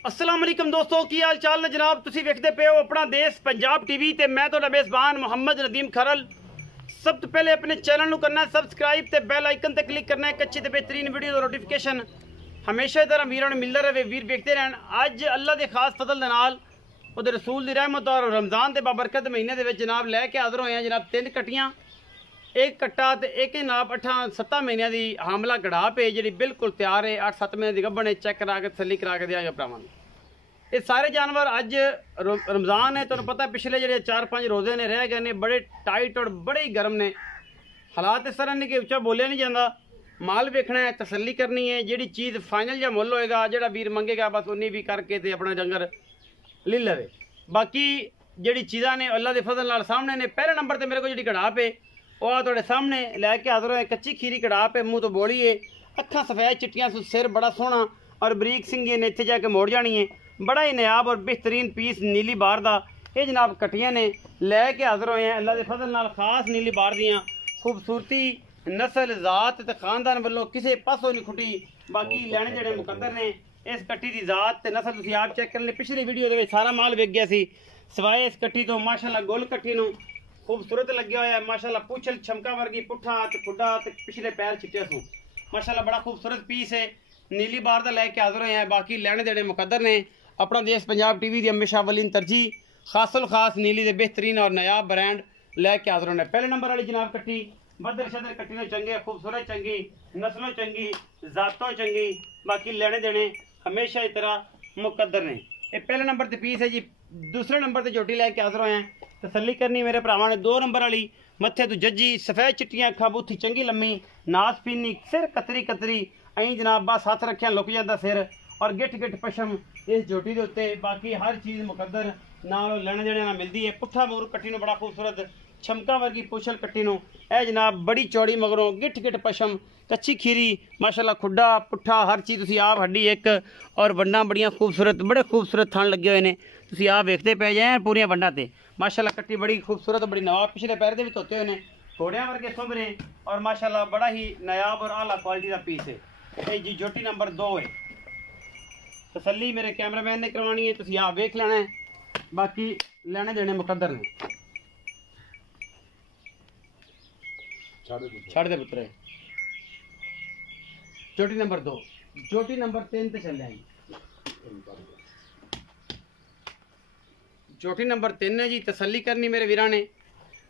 अस्सलाम वालेकुम दोस्तों, की हाल चाल ने जनाब। तुसी वेखदे पे हो अपना देश पंजाब टीवी ते मैं तुहाडा मेज़बान मोहम्मद नदीम खरल। सब तो पहले अपने चैनल करना है सबसक्राइब ते बैल आइकन ते क्लिक करना है अच्छी ते बेहतरीन वीडियो का नोटिफिकेशन हमेशा तरह वीरों मिलता रहे, वीर वेखते रहन। अज अल्लाह के खास फजल दे नाल उहदे रसूल की रहमत और रमज़ान के बाबरकत महीने के जनाब लैके हाज़र होए हैं जनाब 3 कट्टियाँ, एक कट्टा तो एक जनाब 8-7 महीनों की हामला कड़ाह पे जी बिल्कुल तैयार है। 8-7 महीने की गब्बन है, चेक करा के तसली करा के देंगे भरावान। ये सारे जानवर अज रमज़ान है, तुहानू पता पिछले जो 4-5 रोजे ने रह गए ने, बड़े टाइट और बड़े ही गर्म ने हालात। इस तरह ने कि उच्चा बोलिया नहीं जाता, माल वेखना है, तसली करनी है, जी चीज़ फाइनल या मुल होएगा, जो वीर मंगेगा बस उन्नी भी करके तो अपना डंगर ले लवे। बाकी जी चीज़ा ने अल्लाह के फजल नाल सामने ने। पहले नंबर पर मेरे को जी कड़ाह पे वह थोड़े सामने लैके हाज़र होए, कच्ची खीरी कड़ाह पे, मुँह तो बोली है, अखा सफेद चिट्टियाँ, सिर बड़ा सोहना और बरीक सिंगी ने इत्थे जाके मोड़ जानी है। बड़ा ही नायाब और बेहतरीन पीस नीली बार का ये जनाब कट्टियाँ ने लैके हाज़र होए हैं। अल्लाह के फजल नाल खास नीली बार दियाँ खूबसूरती नस्ल जात ते खानदान वालों किसी पासों नहीं खुटी। बाकी लैने जड़े मुकद्दर ने इस कट्टी की जात ते नस्ल तुसीं आप चेक कर ले। पिछली वीडियो दे विच सारा माल विक गया सी, सिवाए इस कट्टी तो माशाअल्लाह गोल कट्टी नूं खूबसूरत लग्या होया है। माशाअल्लाह पूछल छमका वर्गी, पुट्ठा ते खुड्डा ते पिछले पैर चिट्टे सूं, माशाअल्लाह बड़ा खूबसूरत पीस है। नीली बार का लैके हाज़र होए हैं। बाकी लैने देने मुकद्दर ने। अपना देश पंजाब टीवी की हमेशा अवलीन तरजीह खासुल खास नीली के बेहतरीन और नायाब ब्रांड लैके हाज़र होने। पहले नंबर वाली जनाब कट्टी बदर शदर कट्टी ने चंगे, खूबसूरत चंगी, नस्लों चंगी, जातों चंगी। बाकी लेने देने हमेशा इस तरह मुकद्दर ने। ये पहले नंबर पर पीस है जी। दूसरे नंबर पर झोटी लैके हाज़र होए हैं। तसली करनी मेरे भरावां ने। 2 नंबर वाली मत्थे तो जज्जी, सफेद चिट्टियां अखा, बूथी चंगी लम्मी, नास पीनी, सिर कतरी कतरी अं जनाब बस हथ रखिया लुक जाता सिर और गिठ गिठ पशम इस झोटी के उत्ते। बाकी हर चीज़ मुकद्दर नाल लेने देने ना मिलती है। पुट्ठा मगरू कट्टी बड़ा खूबसूरत छमका वर्गी पूछल कट्टी ए जनाब बड़ी चौड़ी मगरों गिठ गिठ पशम, कच्ची खीरी, माशाल्लाह खुड्डा पुट्ठा हर चीज़ तुसीं आप हड्डी एक और वंडा बड़ियां खूबसूरत, बड़े खूबसूरत थन लगे हुए हैं। तुसीं आप वेखते पे जाए पूरियां वंडा ते माशाल्लाह कट्टी बड़ी खूबसूरत बड़ी नवाब। पिछले पैर के भी धोते हुए हैं, घोड़ियां वर्गे सुंबरे और माशाल्लाह बड़ा ही नायाब और आला क्वालिटी का पीस है। ये जी झोटी नंबर 2 है। तसली मेरे कैमरामैन ने करवानी है, तुसीं आप वेख लेना है। बाकी लेने देने मुकद्दर ने। छड़ दे पुत्रे। चोटी नंबर 2, चोटी नंबर 3 ते चल जाएंगे। चोटी नंबर 3 है जी। तसली करनी मेरे वीरा ने।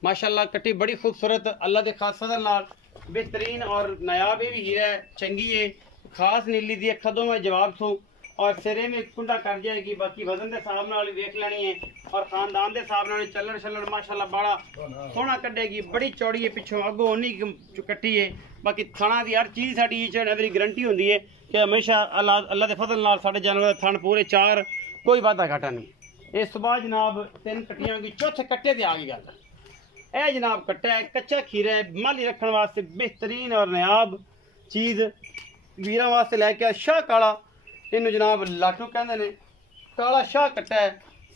माशाल्लाह कट्टी बड़ी खूबसूरत अल्लाह के खास फजल नाल बेहतरीन और नायाब भी हीरा है, चंगी है, खास नीली दी अखा में जवाब सो और सिरे में कुंडा कर जाएगी। बाकी वजन के हिसाब नाल वेख लेनी है और खानदान के हिसाब नाल चलण शलण माशाल्लाह बड़ा सोहना कटेगी। बड़ी चौड़ी है, पिछों अगों उन्नी कट्टी है। बाकी थाना की हर चीज़ साडी ईच एंड एवरी गारंटी होंदी है कि हमेशा अल्लाह के फजल नाल साडे जानवर थन पूरे 4, कोई वाधा घाटा नहीं। इस तो बाद जनाब 3 कट्टियां की चौथे कट्टे ते आ गई गल। यह जनाब कट्टा है, कच्चा खीरा है, माली रखने वास्ते बेहतरीन और नायाब चीज़ वीर वास्ते लैके शाह काला इनू जनाब लाटू कहते हैं। काला शाह कट्टा है,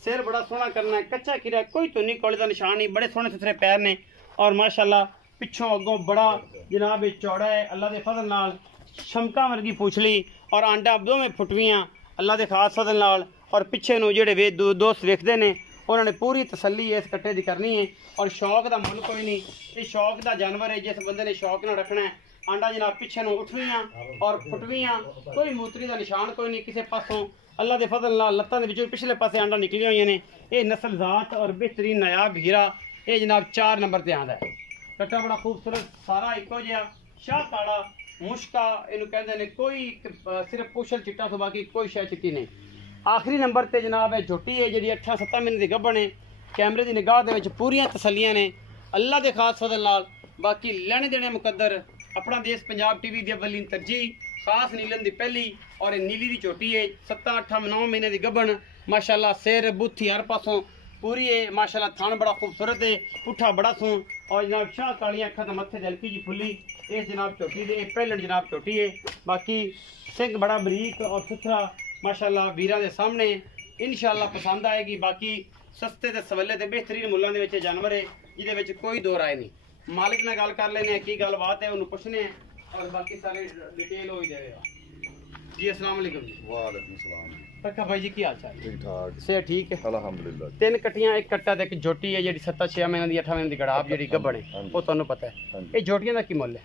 सिर बड़ा सोहना करना है, कच्चा खीरा है, कोई धुनी कौले का निशान नहीं, बड़े सोहने सुथरे पैर ने और माशाल्लाह पिछों अगों बड़ा जनाब चौड़ा है। अल्लाह के फजल नाल शमका वर्गी पूछली और आंडा दोवें फुटवियाँ अल्लाह के खास फजल नाल। और पिछे नूं जेड़े वे दोस्त वेखते हैं उन्होंने पूरी तसली इस कट्टे की करनी है। और शौक का मुल कोई नहीं, ये शौक का जानवर है, जिस बंदे ने शौक ना रखना है। आंडा जनाब पिछे नूं उठवियाँ और फुटवियाँ, कोई मूतरी का निशान कोई नहीं किसी पासों। अल्लाह के फजल नाल लत्तां दे विचों पिछले पासे आंडा निकलियां हुई ने। ये नस्ल जात और बेहतरीन नायाब हीरा ये जनाब 4 नंबर पर आंदा है। कट्टा बड़ा खूबसूरत सारा इको जिहा शाह काला मुश्का इनू कहते हैं। कोई सिर्फ पूछल चिट्टा तो बाकी कोई शय चिट्टी नहीं। आखिरी नंबर पर जनाब है झोटी है जी 8-7 महीने की गब्बन है। कैमरे की निगाह के पूरियां तसलियां ने अल्लाह के खास फजल नाल। बाकी लेने देने मुकद्दर अपना देश पंजाब टीवी की अवलीन तरजीह खास नीलन की पहली और नीली की झोटी है। 7-8-9 महीने की गब्बन माशाल्लाह, सिर बूथी हर पासों पूरी है माशाल्लाह। थान बड़ा खूबसूरत है, पुट्ठा बड़ा सोन और जनाब शाह कालियां अखा तो मत्थे हल्की जी फुली इस जनाब झोटी दे पहले जनाब झोटी है। बाकी सिंह बड़ा बरीक और सुथरा माशाल्लाह वीरां दे सामने इंशाअल्लाह पसंद आएगी। बाकी सस्ते ते सवले ते बेहतरीन मुल्लां दे विच जानवर है जिहदे विच कोई दो राय नहीं। मालिक नाल गल कर लेने की गल बात है, उन्होंने पुछने और बाकी सारे डिटेल हो ही जाएगा। जी अस्सलाम वालेकुम जी। वालेकुम सलाम। पक्का भाई जी की हाल चाल? ठीक ठाक से ठीक है अल्हम्दुलिल्लाह। 3 कट्टियां एक कट्टा ते एक झोटी है जी 7-6 महीने दी 8 महीने दी गड़ाब जी गब्बड़ है वो तुहानू पता है। ये झोटियां दा की मुੱਲ है?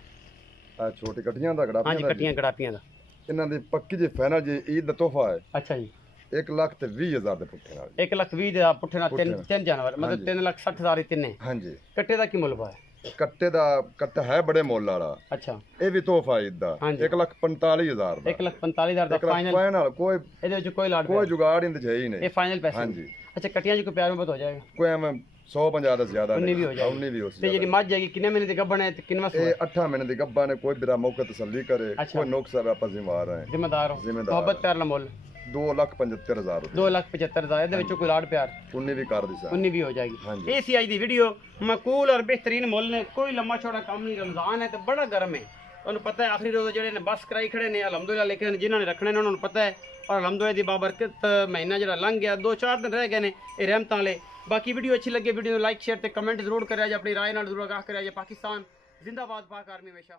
आ छोटी कट्टियां दा गड़ा हाँ जी कट्टियां गड़ापियां दा इन्हां दी पक्की जी फाइनल जी ईद दा तोहफा है। अच्छा जी 1,20,000 दे पुट्ठे नाल। 1,20,000 दा पुट्ठे नाल तीन जानवर मतलब 3,60,000 ही तिन्ने। हां जी कट्टे दा की मुੱਲ पाया? कट्टा है बड़े मोल वाला। अच्छा ये भी तोहफा ईद दा 1,45,000 दा। 1,45,000 दा फाइनल कोई ਇਹਦੇ ਵਿੱਚ ਕੋਈ ਲਾੜ कोई जुगाड़ इंद है ही नहीं। ये फाइनल पैसे? हां जी। अच्छा कट्टियां जी को प्यार में हो जाएगा कोई हमें 150 ਦਾ ਜ਼ਿਆਦਾ उन्नी भी हो जाएगी। उन्नी भी हो ਤੇ ਜਿਹੜੀ ਮੱਝ ਹੈਗੀ ਕਿੰਨੇ ਮਹੀਨੇ ਦੀ ਗੱਭਣ ਹੈ ਤੇ ਕਿੰਨਾ ਸੂਆ? ये 8 महीने दी गब्बा ने कोई बिरा मौके तसल्ली करे अच्छा। कोई नुक्स है आपस जिम्मेदार है। ਜ਼ਿੰਮੇਦਾਰ ਹੋ ਜ਼ਿੰਮੇਦਾਰ। ਮੁਹੱਬਤ ਪਿਆਰ ਨਾਲ ਮੁੱਲ 2,75,000 रुपए 2,75,000 ਇਹਦੇ ਵਿੱਚੋਂ ਕੋਈ ਲਾੜ ਪਿਆਰ उन्नी भी कर दी सर। 19 ਵੀ ਹੋ ਜਾਏਗੀ। हाँ जी। ਇਹ ਸੀ ਅੱਜ ਦੀ ਵੀਡੀਓ ਮਕੂਲ ਔਰ ਬਿਹਤਰੀਨ ਮੁੱਲ ਨੇ ਕੋਈ ਲੰਮਾ ਚੌੜਾ ਕੰਮ ਨਹੀਂ ਰਮਜ਼ਾਨ ਹੈ ਤੇ ਬੜਾ ਗਰਮ ਹੈ ਤੁਹਾਨੂੰ ਪਤਾ ਹੈ ਆਖਰੀ ਰੋਜ਼ ਜਿਹੜੇ ਨੇ ਬਸ ਕਰਾਈ ਖੜੇ ਨੇ ਅਲਹਮਦੁਲਿਲਾ ਲੇਕਿਨ ਜਿਨ੍ਹਾਂ ਨੇ ਰੱਖਣੇ ਨੇ ਉਹਨਾਂ ਨੂੰ ਪਤਾ ਹੈ ਔਰ ਅਲਹਮਦੁਲਿਲਾ ਦੀ ਬਾਬਰਕਤ ਮਹੀਨਾ ਜਿਹੜਾ ਲੰਘ ਗਿਆ 2-4 ਦਿਨ ਰਹਿ ਗਏ ਨੇ ਇਹ ਰਹਿਮਤਾਂ ਵਾਲੇ ਬਾਕੀ ਵੀਡੀਓ ਅੱਛੀ ਲੱਗੇ ਵੀਡੀਓ ਨੂੰ ਲਾਈਕ ਸ਼ੇਅਰ ਤੇ ਕਮੈਂਟ ਜ਼ਰੂਰ ਕਰਿਆ ਜੇ ਆਪਣੀ ਰਾਏ ਨਾਲ ਜ਼ਰੂਰ ਆਗਾਹ ਕਰਿਆ ਜੇ ਪਾਕਿਸਤਾਨ ਜ਼ਿੰਦਾਬਾਦ ਪਾਕ ਆਰਮੀ ਹਮੇਸ਼ਾ